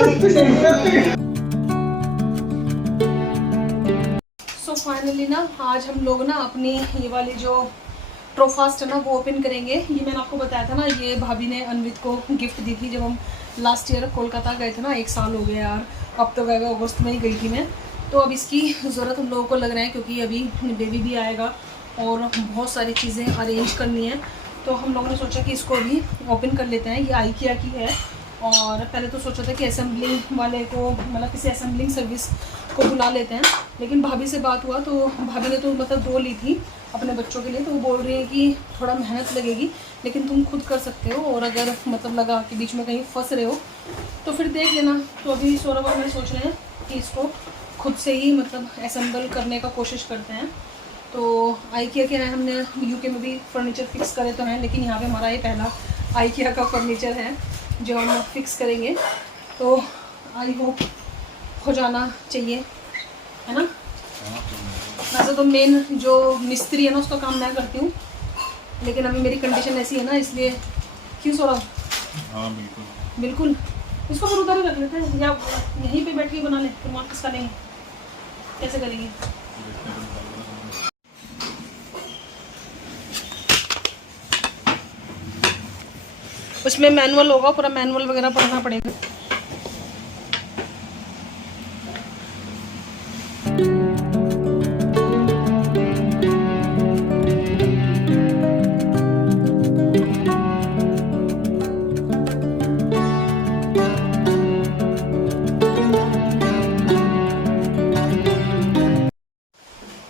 So finally ना आज हम लोग ना अपनी ये वाली जो ट्रोफास्ट है ना वो ओपन करेंगे। ये मैंने आपको बताया था ना, ये भाभी ने अनवित को गिफ्ट दी थी जब हम लास्ट ईयर कोलकाता गए थे ना। 1 साल हो गया यार, अब तो गए अगस्त में ही गई थी मैं। तो अब इसकी ज़रूरत हम लोगों को लग रहा है क्योंकि अभी बेबी भी आएगा और बहुत सारी चीज़ें अरेंज करनी है। तो हम लोगों ने सोचा कि इसको अभी ओपन कर लेते हैं। ये आईकिया की है और पहले तो सोचा था कि असेंबलिंग वाले को, मतलब किसी असेंबलिंग सर्विस को बुला लेते हैं, लेकिन भाभी से बात हुआ तो भाभी ने तो मतलब 2 ली थी अपने बच्चों के लिए। तो वो बोल रही है कि थोड़ा मेहनत लगेगी लेकिन तुम खुद कर सकते हो, और अगर मतलब लगा कि बीच में कहीं फंस रहे हो तो फिर देख लेना। तो अभी सौरभ और मैं सोच रहे हैं कि इसको खुद से ही मतलब असेंबल करने का कोशिश करते हैं। तो आईकिया के है, हमने यूके में भी फर्नीचर फिक्स करे तो हैं, लेकिन यहाँ पे हमारा ये पहला आईकिया का फर्नीचर है जो हम फिक्स करेंगे। तो आई होप हो जाना चाहिए, है ना। वैसे तो मेन जो मिस्त्री है ना उसका काम मैं करती हूँ, लेकिन अभी मेरी कंडीशन ऐसी है ना, इसलिए। क्यों सौरभ? हाँ बिल्कुल बिल्कुल। इसको फिर उधर ही रख लेते हैं या यहीं पे बैठ के बना ले, फिर वहाँ किसका लेंगे, कैसे करेंगे? उसमें मैनुअल होगा, पूरा मैनुअल वगैरह पढ़ना पड़ेगा।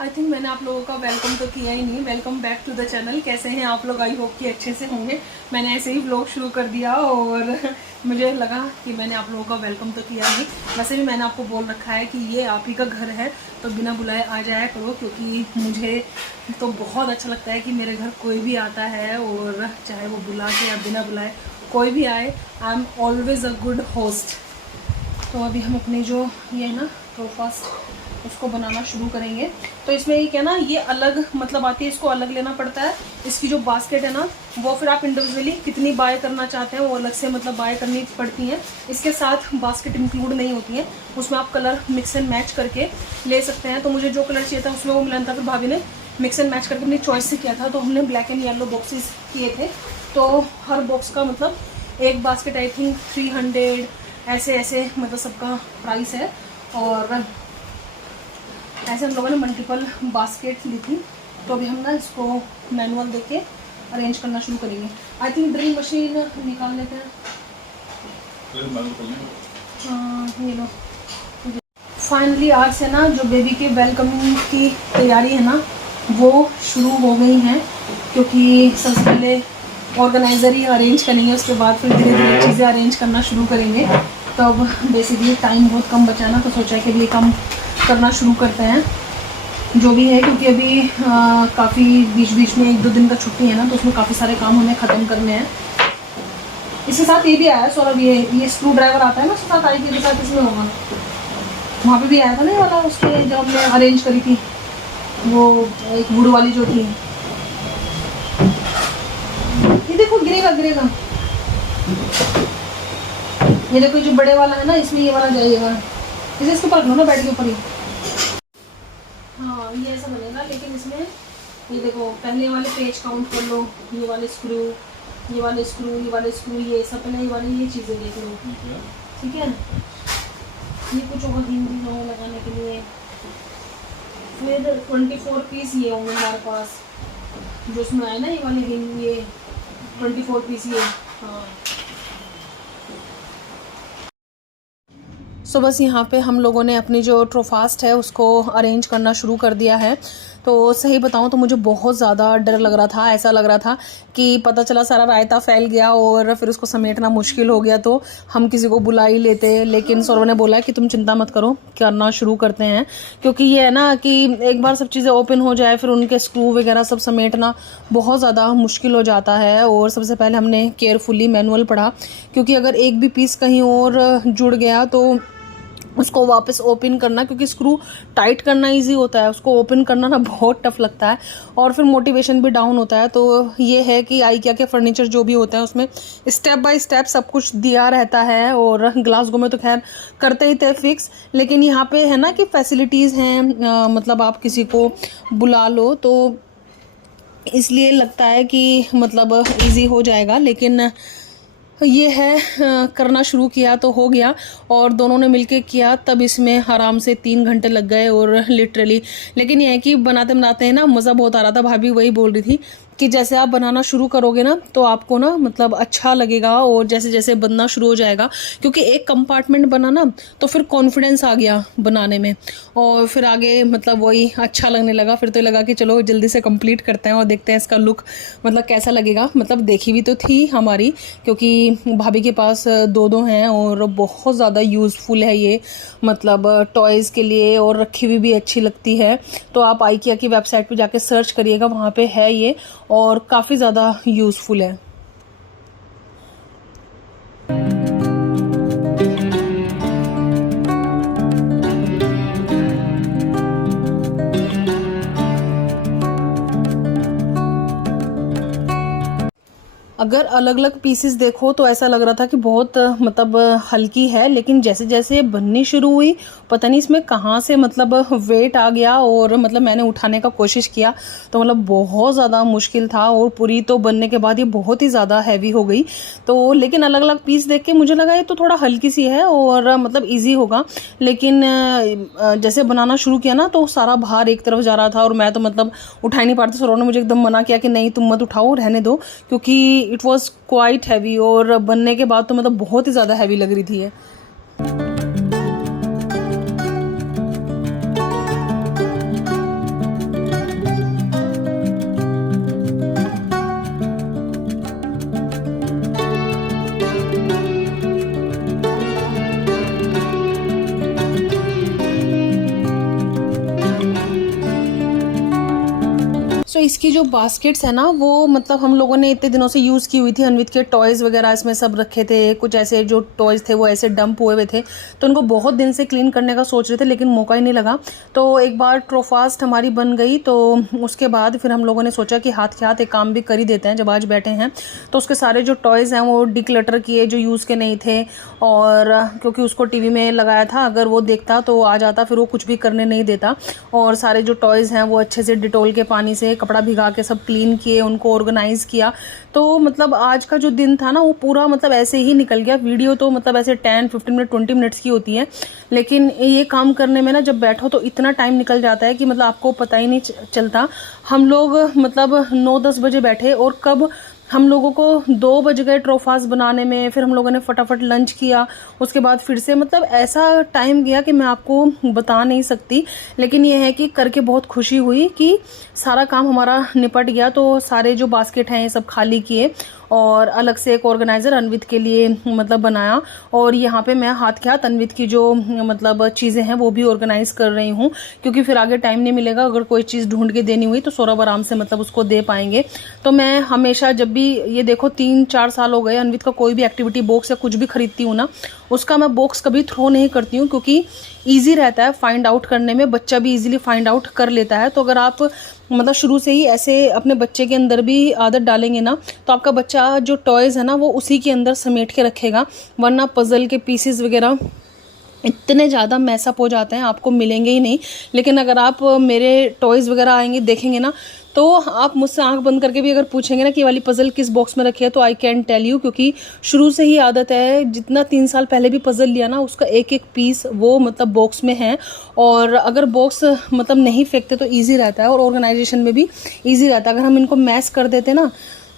आई थिंक मैंने आप लोगों का वेलकम तो किया ही नहीं। Welcome back to the channel. कैसे हैं आप लोग? आई होप कि अच्छे से होंगे। मैंने ऐसे ही व्लॉग शुरू कर दिया और मुझे लगा कि मैंने आप लोगों का वेलकम तो किया नहीं। वैसे भी मैंने आपको बोल रखा है कि ये आप ही का घर है, तो बिना बुलाए आ जाया करो, क्योंकि मुझे तो बहुत अच्छा लगता है कि मेरे घर कोई भी आता है, और चाहे वो बुला के या बिना बुलाए कोई भी आए, I am always a good host. तो अभी हम अपने जो ये है ना ट्रोफास्ट उसको बनाना शुरू करेंगे। तो इसमें ये क्या ना, ये अलग मतलब आती है, इसको अलग लेना पड़ता है। इसकी जो बास्केट है ना वो फिर आप इंडिविजुअली कितनी बाय करना चाहते हैं वो अलग से मतलब बाय करनी पड़ती हैं। इसके साथ बास्केट इंक्लूड नहीं होती है, उसमें आप कलर मिक्स एंड मैच करके ले सकते हैं। तो मुझे जो कलर चाहिए था उसमें वो मिला था, फिर भाभी ने मिक्स एंड मैच करके अपनी चॉइस से किया था। तो हमने ब्लैक एंड येलो बॉक्सेस किए थे। तो हर बॉक्स का मतलब एक बास्केट आई थिंक 300 ऐसे ऐसे मतलब सबका प्राइस है। और ऐसे हम लोगों ने मल्टीपल बास्केट ली थी। तो अभी हम ना इसको मैनुअल देख के अरेंज करना शुरू करेंगे। आई थिंक ड्रिल मशीन निकाल लेते हैं। हाँ ये लो। फाइनली आज से ना जो बेबी के वेलकमिंग की तैयारी है ना वो शुरू हो गई है, क्योंकि सबसे पहले ऑर्गेनाइज़र ही अरेंज करेंगे, उसके बाद फिर धीरे धीरे चीज़ें अरेंज करना शुरू करेंगे। तो अब बेसिकली टाइम बहुत कम बचा ना, तो सोचा कि अभी काम करना शुरू करते हैं जो भी है, क्योंकि अभी काफ़ी बीच बीच में 1-2 दिन का छुट्टी है ना, तो उसमें काफ़ी सारे काम हमें ख़त्म करने हैं। इसके साथ ये भी आया है सौरभ, ये स्क्रू ड्राइवर आता है ना उसके साथ, आई के साथ इसमें होगा। वहाँ पे भी आया था ना ये वाला, उसके जब हमने अरेंज करी थी वो एक वुड वाली जो थी। ये देखो गिरेगा गिरेगा। ये देखो जो बड़े वाला है ना, इसमें ये वाला जाइएगा, इसे इसके ऊपर रख लो ना, बेड के ऊपर ही। हाँ ये ऐसा बनेगा, लेकिन इसमें ये देखो पहले वाले पेज काउंट कर लो, ये वाले स्क्रू, ये वाले स्क्रू, ये वाले स्क्रू, ये सब पहले ये वाली ये चीज़ें देख लो, ठीक है। ये कुछ होगा हिंदी होगा लगाने के लिए। फिर 24 पीस ये होंगे हमारे पास, जो उसमें आए ना ये वाले हिंदी, ये 24 पीस ये। हाँ सो बस यहाँ पे हम लोगों ने अपनी जो ट्रोफास्ट है उसको अरेंज करना शुरू कर दिया है। तो सही बताऊँ तो मुझे बहुत ज़्यादा डर लग रहा था, ऐसा लग रहा था कि पता चला सारा रायता फैल गया और फिर उसको समेटना मुश्किल हो गया, तो हम किसी को बुला ही लेते। लेकिन सौरभ ने बोला कि तुम चिंता मत करो, करना शुरू करते हैं, क्योंकि ये है ना कि एक बार सब चीज़ें ओपन हो जाए फिर उनके स्क्रू वगैरह सब समेटना बहुत ज़्यादा मुश्किल हो जाता है। और सबसे पहले हमने केयरफुली मैनुअल पढ़ा, क्योंकि अगर एक भी पीस कहीं और जुड़ गया तो उसको वापस ओपन करना, क्योंकि स्क्रू टाइट करना इजी होता है, उसको ओपन करना ना बहुत टफ लगता है और फिर मोटिवेशन भी डाउन होता है। तो ये है कि IKEA के फर्नीचर जो भी होता है उसमें स्टेप बाय स्टेप सब कुछ दिया रहता है, और ग्लासगो में तो खैर करते ही थे फिक्स, लेकिन यहाँ पे है ना कि फैसिलिटीज़ हैं, मतलब आप किसी को बुला लो तो इसलिए लगता है कि मतलब इजी हो जाएगा। लेकिन ये है करना शुरू किया तो हो गया, और दोनों ने मिलके किया तब इसमें आराम से 3 घंटे लग गए और लिटरली। लेकिन यह है कि बनाते बनाते है ना मज़ा बहुत आ रहा था। भाभी वही बोल रही थी कि जैसे आप बनाना शुरू करोगे ना तो आपको ना मतलब अच्छा लगेगा, और जैसे जैसे बनना शुरू हो जाएगा, क्योंकि एक कंपार्टमेंट बना ना तो फिर कॉन्फिडेंस आ गया बनाने में, और फिर आगे मतलब वही अच्छा लगने लगा। फिर तो लगा कि चलो जल्दी से कंप्लीट करते हैं और देखते हैं इसका लुक मतलब कैसा लगेगा। मतलब देखी भी तो थी हमारी, क्योंकि भाभी के पास 2 हैं और बहुत ज़्यादा यूज़फुल है ये, मतलब टॉयज़ के लिए, और रखी हुई भी अच्छी लगती है। तो आप IKEA की वेबसाइट पे जाके सर्च करिएगा, वहाँ पे है ये और काफ़ी ज़्यादा यूज़फुल है। अगर अलग अलग पीसेस देखो तो ऐसा लग रहा था कि बहुत मतलब हल्की है, लेकिन जैसे जैसे बननी शुरू हुई पता नहीं इसमें कहाँ से मतलब वेट आ गया, और मतलब मैंने उठाने का कोशिश किया तो मतलब बहुत ज़्यादा मुश्किल था, और पूरी तो बनने के बाद ये बहुत ही ज़्यादा हैवी हो गई। तो लेकिन अलग अलग पीस देख के मुझे लगा ये तो थोड़ा हल्की सी है और मतलब ईजी होगा, लेकिन जैसे बनाना शुरू किया ना तो सारा भार एक तरफ जा रहा था, और मैं तो मतलब उठा ही नहीं पा रही थी। सौरभ ने मुझे एकदम मना किया कि नहीं तुम मत उठाओ, रहने दो, क्योंकि इट वॉज क्वाइट हैवी, और बनने के बाद तो मतलब बहुत ही ज़्यादा हैवी लग रही थी ये। सो इसकी जो बास्केट्स है ना वो मतलब हम लोगों ने इतने दिनों से यूज़ की हुई थी। अन्वित के टॉयज़ वगैरह इसमें सब रखे थे, कुछ ऐसे जो टॉयज़ थे वो ऐसे डंप हुए हुए थे, तो उनको बहुत दिन से क्लीन करने का सोच रहे थे लेकिन मौका ही नहीं लगा। तो एक बार ट्रोफास्ट हमारी बन गई, तो उसके बाद फिर हम लोगों ने सोचा कि हाथ के हाथ एक काम भी कर ही देते हैं जब आज बैठे हैं। तो उसके सारे जो टॉयज़ हैं वो डिक्लटर किए जो यूज़ के नहीं थे, और क्योंकि उसको टीवी में लगाया था, अगर वो देखता तो आ जाता, फिर वो कुछ भी करने नहीं देता। और सारे जो टॉयज़ हैं वो अच्छे से डिटोल के पानी से कपड़ा भिगा के सब क्लीन किए, उनको ऑर्गेनाइज किया। तो मतलब आज का जो दिन था ना वो पूरा मतलब ऐसे ही निकल गया। वीडियो तो मतलब ऐसे 10-15 मिनट 20 मिनट्स की होती है, लेकिन ये काम करने में ना जब बैठो तो इतना टाइम निकल जाता है कि मतलब आपको पता ही नहीं चलता। हम लोग मतलब 9-10 बजे बैठे और कब हम लोगों को 2 बज गए ट्रोफास बनाने में। फिर हम लोगों ने फटाफट लंच किया, उसके बाद फिर से मतलब ऐसा टाइम गया कि मैं आपको बता नहीं सकती। लेकिन ये है कि करके बहुत खुशी हुई कि सारा काम हमारा निपट गया। तो सारे जो बास्केट हैं ये सब खाली किए, और अलग से एक ऑर्गेनाइज़र अन्वित के लिए मतलब बनाया, और यहाँ पे मैं हाथ के हाथ अन्वित की जो मतलब चीज़ें हैं वो भी ऑर्गेनाइज कर रही हूँ, क्योंकि फिर आगे टाइम नहीं मिलेगा। अगर कोई चीज़ ढूंढ के देनी हुई तो सौरभ आराम से मतलब उसको दे पाएंगे। तो मैं हमेशा जब भी ये देखो 3-4 साल हो गए अन्वित का कोई भी एक्टिविटी बॉक्स या कुछ भी खरीदती हूँ ना, उसका मैं बॉक्स कभी थ्रो नहीं करती हूँ, क्योंकि ईजी रहता है फाइंड आउट करने में, बच्चा भी इजीली फाइंड आउट कर लेता है। तो अगर आप मतलब शुरू से ही ऐसे अपने बच्चे के अंदर भी आदत डालेंगे ना तो आपका बच्चा जो टॉयज़ है ना वो उसी के अंदर समेट के रखेगा, वरना पजल के पीसेस वगैरह इतने ज़्यादा मैसअप हो जाते हैं आपको मिलेंगे ही नहीं। लेकिन अगर आप मेरे टॉयज़ वगैरह आएंगे देखेंगे ना तो आप मुझसे आंख बंद करके भी अगर पूछेंगे ना कि ये वाली पज़ल किस बॉक्स में रखी है तो आई कैन टेल यू, क्योंकि शुरू से ही आदत है। जितना 3 साल पहले भी पज़ल लिया ना उसका एक एक पीस वो मतलब बॉक्स में है, और अगर बॉक्स मतलब नहीं फेंकते तो ईजी रहता है और ऑर्गेनाइजेशन में भी ईजी रहता है। अगर हम इनको मैस कर देते ना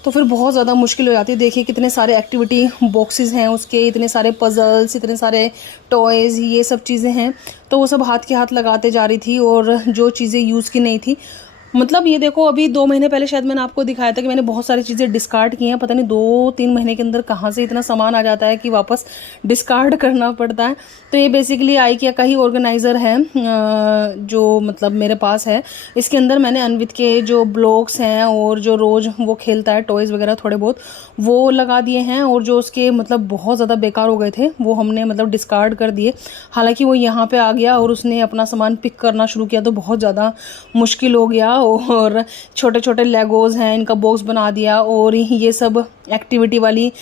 तो फिर बहुत ज़्यादा मुश्किल हो जाती है। देखिए कितने सारे एक्टिविटी बॉक्सेस हैं उसके, इतने सारे पज़ल्स, इतने सारे टॉयज़, ये सब चीज़ें हैं। तो वो सब हाथ के हाथ लगाते जा रही थी, और जो चीज़ें यूज़ की नहीं थी मतलब ये देखो, अभी 2 महीने पहले शायद मैंने आपको दिखाया था कि मैंने बहुत सारी चीज़ें डिस्कार्ड की हैं। पता नहीं 2-3 महीने के अंदर कहाँ से इतना सामान आ जाता है कि वापस डिस्कार्ड करना पड़ता है। तो ये बेसिकली आइकिया का ही ऑर्गेनाइज़र है जो मतलब मेरे पास है। इसके अंदर मैंने अन्वित के जो ब्लॉक्स हैं और जो रोज़ वो खेलता है टॉयज़ वगैरह थोड़े बहुत वो लगा दिए हैं, और जो उसके मतलब बहुत ज़्यादा बेकार हो गए थे वो हमने मतलब डिस्कार्ड कर दिए। हालांकि वो यहाँ पे आ गया और उसने अपना सामान पिक करना शुरू किया तो बहुत ज़्यादा मुश्किल हो गया। और छोटे छोटे लेगोज हैं, इनका बॉक्स बना दिया। और ये सब एक्टिविटी वाली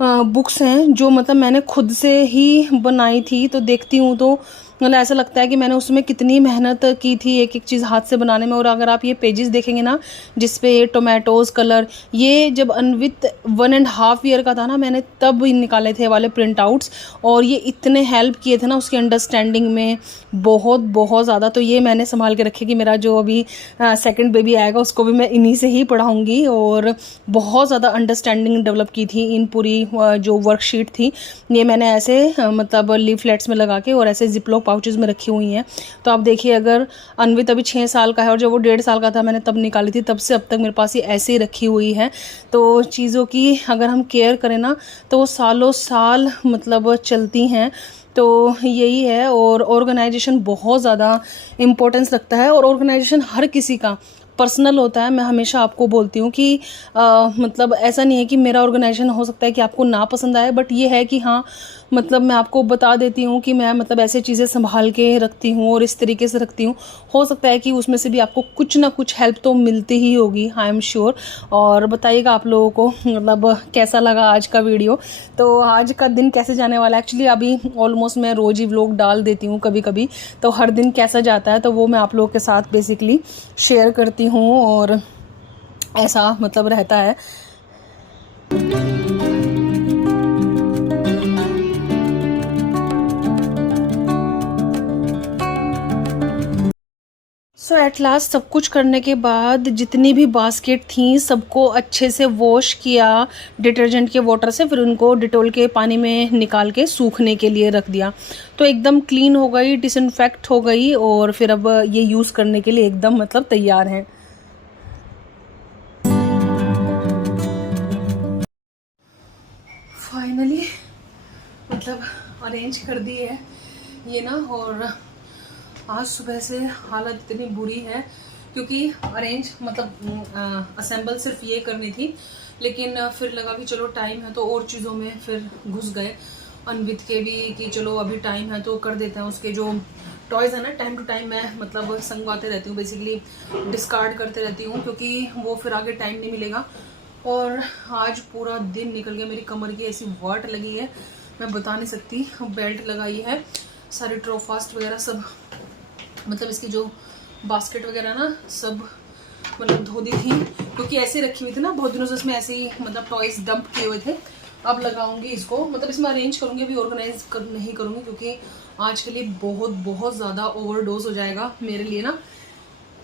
बुक्स हैं जो मतलब मैंने खुद से ही बनाई थी। तो देखती हूँ तो मतलब ऐसा लगता है कि मैंने उसमें कितनी मेहनत की थी एक एक चीज़ हाथ से बनाने में। और अगर आप ये पेजेस देखेंगे ना जिसपे ये टोमेटोज कलर, ये जब अन्वित 1.5 ईयर का था ना मैंने तब निकाले थे वाले प्रिंट आउट्स, और ये इतने हेल्प किए थे ना उसकी अंडरस्टैंडिंग में बहुत बहुत ज़्यादा। तो ये मैंने संभाल के रखे कि मेरा जो अभी सेकंड बेबी आएगा उसको भी मैं इन्हीं से ही पढ़ाऊँगी। और बहुत ज़्यादा अंडरस्टैंडिंग डेवलप की थी इन पूरी जो वर्कशीट थी। ये मैंने ऐसे मतलब लीफलेट्स में लगा के और ऐसे जिपलॉक पाउचेस में रखी हुई हैं। तो आप देखिए, अगर अन्वित अभी 6 साल का है और जब वो 1.5 साल का था मैंने तब निकाली थी, तब से अब तक मेरे पास ये ऐसे ही रखी हुई है। तो चीज़ों की अगर हम केयर करें ना तो वो सालों साल मतलब चलती हैं। तो यही है। और ऑर्गेनाइजेशन बहुत ज़्यादा इम्पोर्टेंस रखता है, और ऑर्गेनाइजेशन हर किसी का पर्सनल होता है। मैं हमेशा आपको बोलती हूँ कि मतलब ऐसा नहीं है कि मेरा ऑर्गेनाइजेशन हो सकता है कि आपको ना पसंद आए, बट ये है कि हाँ मतलब मैं आपको बता देती हूँ कि मैं मतलब ऐसे चीज़ें संभाल के रखती हूँ और इस तरीके से रखती हूँ। हो सकता है कि उसमें से भी आपको कुछ ना कुछ हेल्प तो मिलती ही होगी, आई एम श्योर। और बताइएगा आप लोगों को मतलब कैसा लगा आज का वीडियो। तो आज का दिन कैसे जाने वाला है, एक्चुअली अभी ऑलमोस्ट मैं रोज़ ही व्लॉग डाल देती हूँ कभी कभी, तो हर दिन कैसा जाता है तो वो मैं आप लोगों के साथ बेसिकली शेयर करती हूँ। और ऐसा मतलब रहता है। सो एट लास्ट सब कुछ करने के बाद जितनी भी बास्केट थी सबको अच्छे से वॉश किया डिटर्जेंट के वाटर से, फिर उनको डिटोल के पानी में निकाल के सूखने के लिए रख दिया। तो एकदम क्लीन हो गई, डिसइंफेक्ट हो गई, और फिर अब ये यूज़ करने के लिए एकदम मतलब तैयार हैं। फाइनली मतलब अरेंज कर दी है ये ना। और आज सुबह से हालत इतनी बुरी है क्योंकि अरेंज मतलब असेंबल सिर्फ ये करनी थी, लेकिन फिर लगा कि चलो टाइम है तो और चीज़ों में फिर घुस गए अन्वित के भी कि चलो अभी टाइम है तो कर देते हैं। उसके जो टॉयज़ है ना टाइम टू टाइम मैं मतलब संगवाते रहती हूँ, बेसिकली डिस्कार्ड करते रहती हूँ क्योंकि वो फिर आगे टाइम नहीं मिलेगा। और आज पूरा दिन निकल गया, मेरी कमर की ऐसी वाट लगी है मैं बता नहीं सकती। बेल्ट लगाई है, सारे ट्रोफास्ट वगैरह सब मतलब इसकी जो बास्केट वगैरह ना सब मतलब धो दी थी क्योंकि ऐसे रखी हुई थी ना बहुत दिनों से, इसमें ऐसे ही मतलब टॉयज डंप किए हुए थे। अब लगाऊंगी इसको, मतलब इसमें अरेंज करूंगी, अभी ऑर्गेनाइज नहीं करूंगी क्योंकि आज के लिए बहुत बहुत ज़्यादा ओवरडोज हो जाएगा मेरे लिए ना।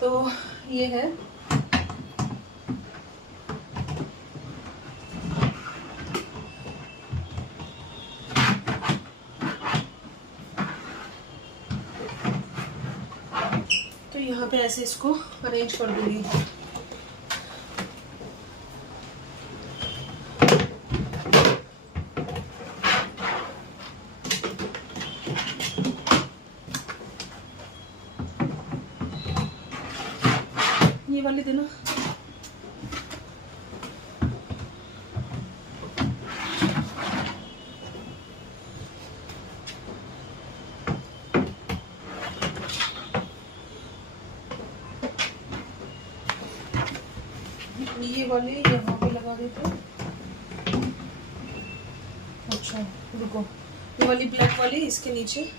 तो ये है। तो यहाँ पे ऐसे इसको अरेंज कर दूंगी। ये वाली देना। ये वाली यहाँ पे लगा देते हैं। अच्छा रुको, ये वाली ब्लैक वाली इसके नीचे।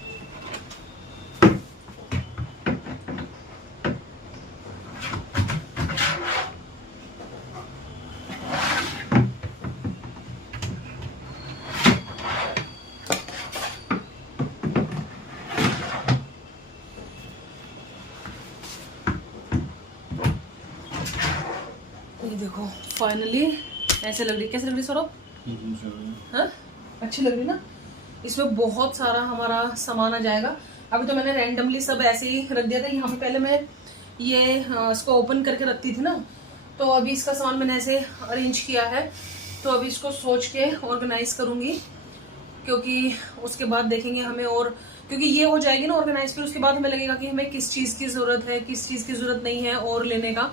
ये देखो फाइनली ऐसे लग रही, कैसे लग रही सौरभ? हाँ अच्छी लग रही ना। इसमें बहुत सारा हमारा सामान आ जाएगा। अभी तो मैंने रैंडमली सब ऐसे ही रख दिया था। यहाँ पे पहले मैं ये इसको ओपन करके रखती थी ना, तो अभी इसका सामान मैंने ऐसे अरेंज किया है। तो अभी इसको सोच के ऑर्गेनाइज करूँगी, क्योंकि उसके बाद देखेंगे हमें, और क्योंकि ये हो जाएगी ना ऑर्गेनाइज, फिर उसके बाद हमें लगेगा कि हमें किस चीज़ की ज़रूरत है, किस चीज़ की ज़रूरत नहीं है और लेने का,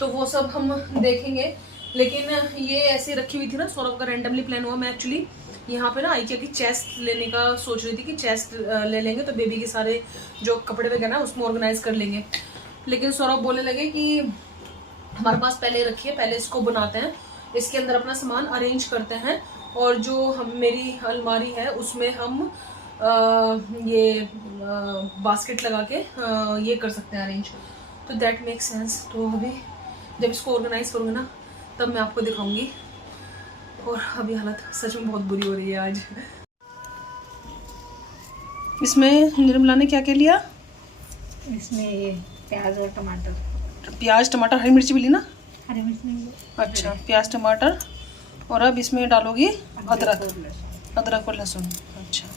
तो वो सब हम देखेंगे। लेकिन ये ऐसे रखी हुई थी ना, सौरभ का रैंडमली प्लान हुआ। मैं एक्चुअली यहाँ पे ना आइकिया की चेस्ट लेने का सोच रही थी कि चेस्ट ले लेंगे तो बेबी के सारे जो कपड़े वगैरह ना उसमें ऑर्गेनाइज कर लेंगे। लेकिन सौरभ बोलने लगे कि हमारे पास पहले रखिए, पहले इसको बनाते हैं, इसके अंदर अपना सामान अरेंज करते हैं, और जो हम मेरी अलमारी है उसमें हम ये बास्केट लगा के ये कर सकते हैं अरेंज। तो दैट मेक सेंस। तो अभी जब इसको ऑर्गेनाइज करूँगी ना तब मैं आपको दिखाऊंगी। और अभी हालत सच में बहुत बुरी हो रही है आज। इसमें निर्मला ने क्या क्या लिया? इसमें ये प्याज और टमाटर। प्याज टमाटर हरी मिर्ची भी ली ना? हरी मिर्च नहीं। अच्छा, प्याज टमाटर, और अब इसमें डालोगी अदरक और लहसुन। अच्छा।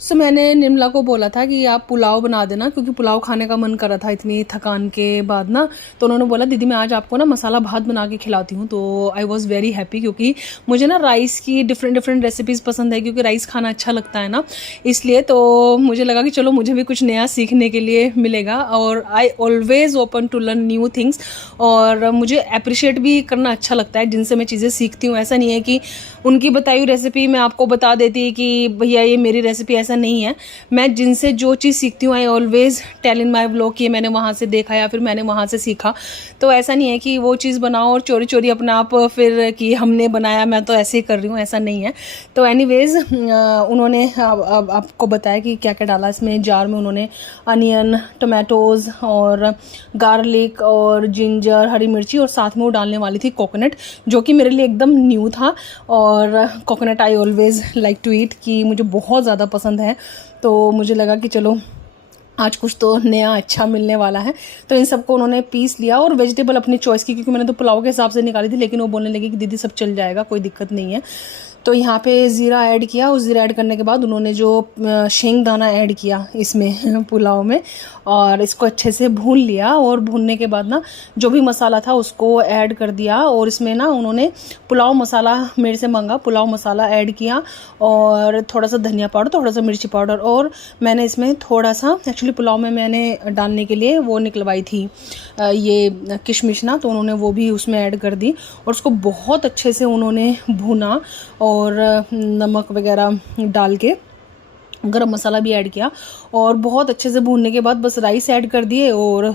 सो मैंने निर्मला को बोला था कि आप पुलाव बना देना, क्योंकि पुलाव खाने का मन कर रहा था इतनी थकान के बाद ना। तो उन्होंने बोला दीदी मैं आज आपको ना मसाला भात बना के खिलाती हूँ। तो आई वॉज़ वेरी हैप्पी, क्योंकि मुझे ना राइस की डिफरेंट रेसिपीज़ पसंद है, क्योंकि राइस खाना अच्छा लगता है ना, इसलिए तो मुझे लगा कि चलो मुझे भी कुछ नया सीखने के लिए मिलेगा। और I always open to learn new things, और मुझे अप्रिशिएट भी करना अच्छा लगता है जिनसे मैं चीज़ें सीखती हूँ। ऐसा नहीं है कि उनकी बताई हुई रेसिपी मैं आपको बता देती कि भैया ये मेरी रेसिपी, ऐसा नहीं है। मैं जिनसे जो चीज़ सीखती हूँ I always tell in my blog कि मैंने वहाँ से देखा या फिर मैंने वहाँ से सीखा। तो ऐसा नहीं है कि वो चीज़ बनाओ और चोरी चोरी अपने आप फिर कि हमने बनाया मैं तो ऐसे ही कर रही हूँ, ऐसा नहीं है। तो एनीवेज उन्होंने आपको बताया कि क्या क्या डाला इसमें। जार में उन्होंने अनियन, टमाटोज़ और गार्लिक और जिंजर, हरी मिर्ची, और साथ में वो डालने वाली थी कोकोनट, जो कि मेरे लिए एकदम न्यू था। और coconut I always like to eat, कि मुझे बहुत ज़्यादा पसंद है। तो मुझे लगा कि चलो आज कुछ तो नया अच्छा मिलने वाला है। तो इन सबको उन्होंने पीस लिया, और वेजिटेबल अपनी चॉइस की, क्योंकि मैंने तो पुलाव के हिसाब से निकाली थी, लेकिन वो बोलने लगी कि दीदी सब चल जाएगा, कोई दिक्कत नहीं है। तो यहाँ पे ज़ीरा ऐड किया। उस ज़ीरा ऐड करने के बाद उन्होंने जो शेंगदाना ऐड किया इसमें पुलाव में, और इसको अच्छे से भून लिया। और भूनने के बाद ना जो भी मसाला था उसको ऐड कर दिया, और इसमें ना उन्होंने पुलाव मसाला मेरे से मांगा, पुलाव मसाला ऐड किया, और थोड़ा सा धनिया पाउडर, थोड़ा सा मिर्ची पाउडर, और मैंने इसमें थोड़ा सा एक्चुअली पुलाव में मैंने डालने के लिए वो निकलवाई थी ये किशमिश ना, तो उन्होंने वो भी उसमें ऐड कर दी, और उसको बहुत अच्छे से उन्होंने भुना, और नमक वगैरह डाल के गरम मसाला भी ऐड किया, और बहुत अच्छे से भूनने के बाद बस राइस ऐड कर दिए, और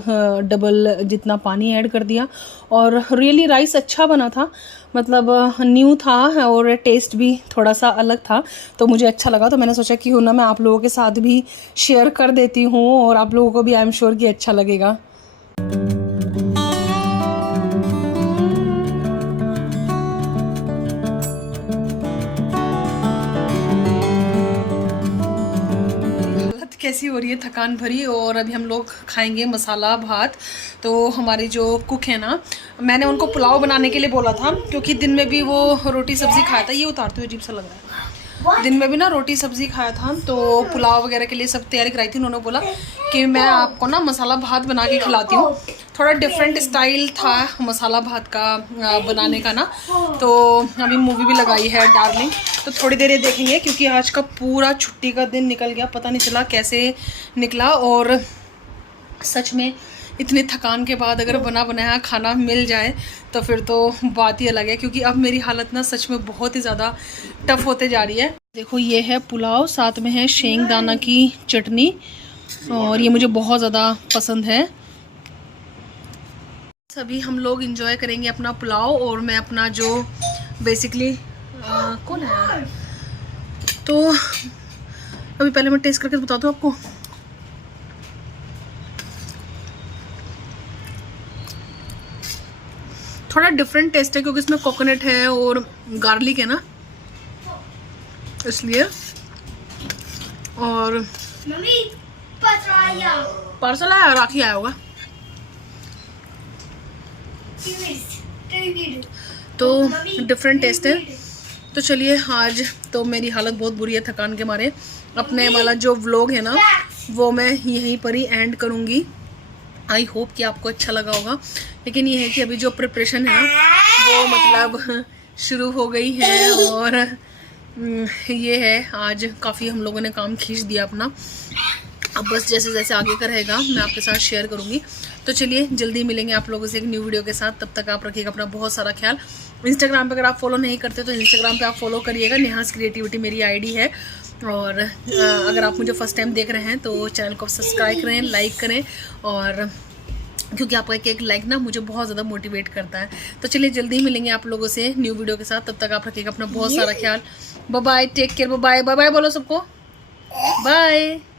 डबल जितना पानी ऐड कर दिया। और रियली राइस अच्छा बना था, मतलब न्यू था, और टेस्ट भी थोड़ा सा अलग था, तो मुझे अच्छा लगा। तो मैंने सोचा कि ना मैं आप लोगों के साथ भी शेयर कर देती हूँ, और आप लोगों को भी आई एम श्योर कि अच्छा लगेगा। कैसी हो रही है, थकान भरी। और अभी हम लोग खाएंगे मसाला भात। तो हमारे जो कुक है ना, मैंने उनको पुलाव बनाने के लिए बोला था, क्योंकि दिन में भी वो रोटी सब्जी खाया था। ये उतारते हुए अजीब सा लग रहा है। दिन में भी ना रोटी सब्जी खाया था, तो पुलाव वगैरह के लिए सब तैयारी कराई थी। उन्होंने बोला कि मैं आपको ना मसाला भात बना के खिलाती हूँ। थोड़ा डिफरेंट स्टाइल था मसाला भात का बनाने का ना। तो अभी मूवी भी लगाई है डार्लिंग, तो थोड़ी देर ये देखेंगे, क्योंकि आज का पूरा छुट्टी का दिन निकल गया, पता नहीं चला कैसे निकला। और सच में इतनी थकान के बाद अगर बना बनाया खाना मिल जाए तो फिर तो बात ही अलग है, क्योंकि अब मेरी हालत ना सच में बहुत ही ज़्यादा टफ होते जा रही है। देखो ये है पुलाव, साथ में है शेंगदाना की चटनी, और ये मुझे बहुत ज़्यादा पसंद है। सभी हम लोग इंजॉय करेंगे अपना पुलाव, और मैं अपना जो बेसिकली कौन है, तो अभी पहले मैं टेस्ट करके बताती हूँ आपको। थोड़ा डिफरेंट टेस्ट है, क्योंकि इसमें कोकोनट है और गार्लिक है ना, इसलिए। और मम्मी पार्सल आया, राखी आया होगा, तो डिफरेंट टेस्ट है। तो चलिए आज तो मेरी हालत बहुत बुरी है थकान के मारे। अपने वाला जो व्लॉग है ना वो मैं यहीं पर ही एंड करूँगी। आई होप कि आपको अच्छा लगा होगा। लेकिन ये है कि अभी जो प्रिपरेशन है ना वो मतलब शुरू हो गई है, और ये है आज काफ़ी हम लोगों ने काम खींच दिया अपना। अब बस जैसे जैसे आगे का रहेगा मैं आपके साथ शेयर करूँगी। तो चलिए जल्दी मिलेंगे आप लोगों से एक न्यू वीडियो के साथ। तब तक आप रखिएगा अपना बहुत सारा ख्याल। इंस्टाग्राम पे अगर आप फॉलो नहीं करते तो इंस्टाग्राम पे आप फॉलो करिएगा, नेहास क्रिएटिविटी मेरी आईडी है। और अगर आप मुझे फर्स्ट टाइम देख रहे हैं तो चैनल को सब्सक्राइब करें, लाइक करें, और क्योंकि आपका एक लाइक ना मुझे बहुत ज़्यादा मोटिवेट करता है। तो चलिए जल्दी मिलेंगे आप लोगों से न्यू वीडियो के साथ। तब तक आप रखिएगा अपना बहुत सारा ख्याल। Bye bye, take care, bye bye, bye bye बोलो सबको, बाय।